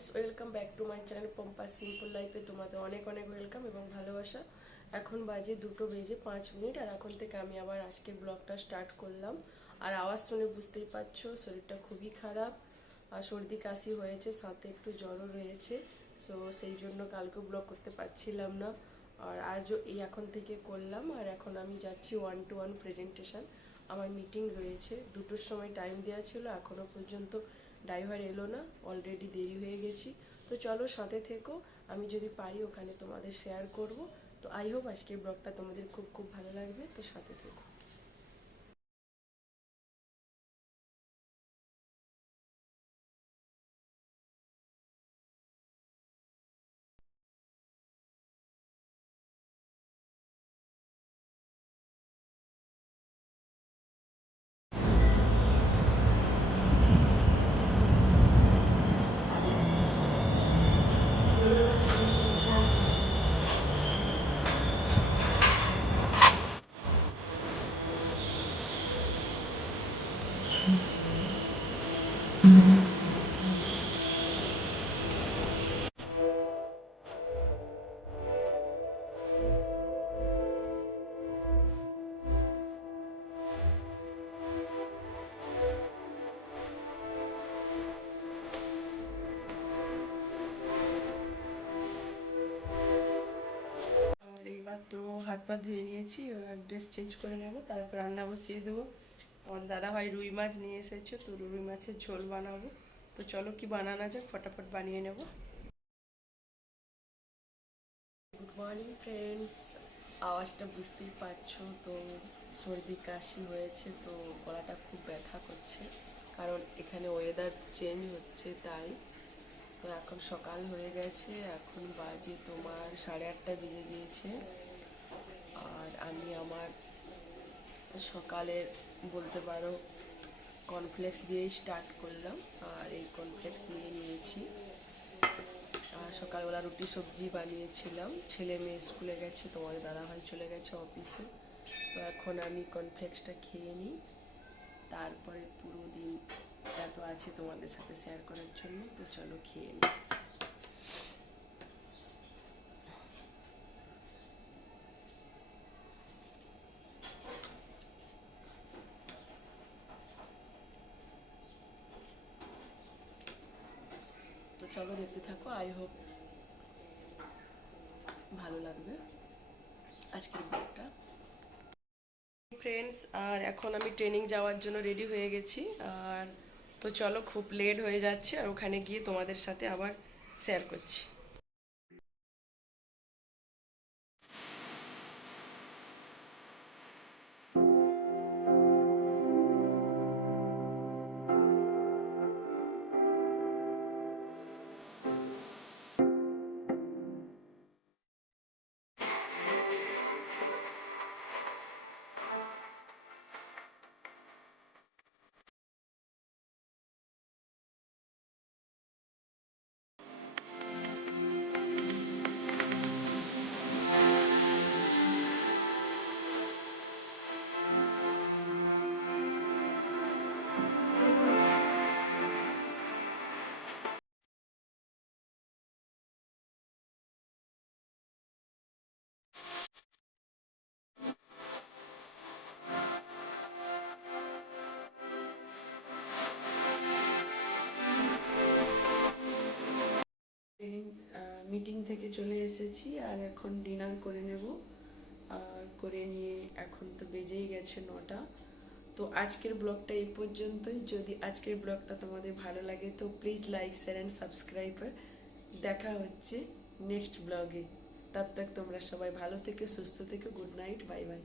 Friends welcome back to my channel Pompa simple লাইফে তোমাদের অনেক অনেক ওয়েলকাম এবং ভালোবাসা। এখন বাজে দুটো বেজে পাঁচ মিনিট, আর এখন থেকে আমি আবার আজকের ব্লগটা স্টার্ট করলাম। আর আওয়াজ শুনে বুঝতেই পারছ, শরীরটা খুবই খারাপ, আর সর্দি কাশি হয়েছে, সাথে একটু জ্বরও রয়েছে সো সেই জন্য কালকেও ব্লগ করতে পারছিলাম না। আর আজও এই এখন থেকে করলাম, আর এখন আমি যাচ্ছি ওয়ান টু ওয়ান প্রেজেন্টেশন আমার মিটিং রয়েছে। দুটোর সময় টাইম দেওয়া ছিল এখনও পর্যন্ত ড্রাইভার এলো না। অলরেডি দেরি হয়ে গেছি। তো চলো সাথে থেকো। আমি যদি পারি ওখানে তোমাদের শেয়ার করব। তো আই হোপ আজকের ব্লগটা তোমাদের খুব খুব ভালো লাগবে। তো সাথে থেকো আর এইবার তো হাত পা ধুয়ে নিয়েছি এবার ড্রেস চেঞ্জ করে নেব তারপর রান্না বসিয়ে দেবো। আমার দাদা ভাই রুই মাছ নিয়ে এসেছে, তো রুই মাছের ঝোল বানাবো। তো চলো কি বানানো যাক, ফটাফট বানিয়ে নেব। গুড মর্নিং ফ্রেন্ডস আওয়াজটা বুঝতেই পারছ, তো সর্দি কাশি হয়েছে, তো গলাটা খুব ব্যথা করছে। কারণ এখানে ওয়েদার চেঞ্জ হচ্ছে, তাই। তো এখন সকাল হয়ে গেছে, এখন বাজে তোমার সাড়ে আটটা বেজে গিয়েছে। আর আমি আমার সকালের বলতে পারো কর্নফ্লেক্স দিয়েই স্টার্ট করলাম, আর এই কর্নফ্লেক্স নিয়ে নিয়েছি। আর সকালবেলা রুটি সবজি বানিয়েছিলাম। ছেলে মেয়ে স্কুলে গেছে, তোমাদের দাদা দাদাভাই চলে গেছে অফিসে তো এখন আমি কর্নফ্লেক্সটা খেয়ে নিই। তারপরে পুরো দিন এত আছে তোমাদের সাথে শেয়ার করার জন্য, তো চলো খেয়ে নিই। চলো দেখতে থাকো আই হোপ ভালো লাগবে। আজকের ব্লগটা ফ্রেন্ডস আর এখন আমি ট্রেনিং যাওয়ার জন্য রেডি হয়ে গেছি। আর তো চলো, খুব লেট হয়ে যাচ্ছে, আর ওখানে গিয়ে তোমাদের সাথে আবার শেয়ার করছি। মিটিং থেকে চলে এসেছি আর এখন ডিনার করে নেব। আর করে নিয়ে এখন তো বেজেই গেছে নটা। তো আজকের ব্লগটা এই পর্যন্তই। যদি আজকের ব্লগটা তোমাদের ভালো লাগে তো please like share and subscriber দেখা হচ্ছে নেক্সট ব্লগে তার তক তোমরা সবাই ভালো থেকে, সুস্থ থেকে গুড নাইট বাই বাই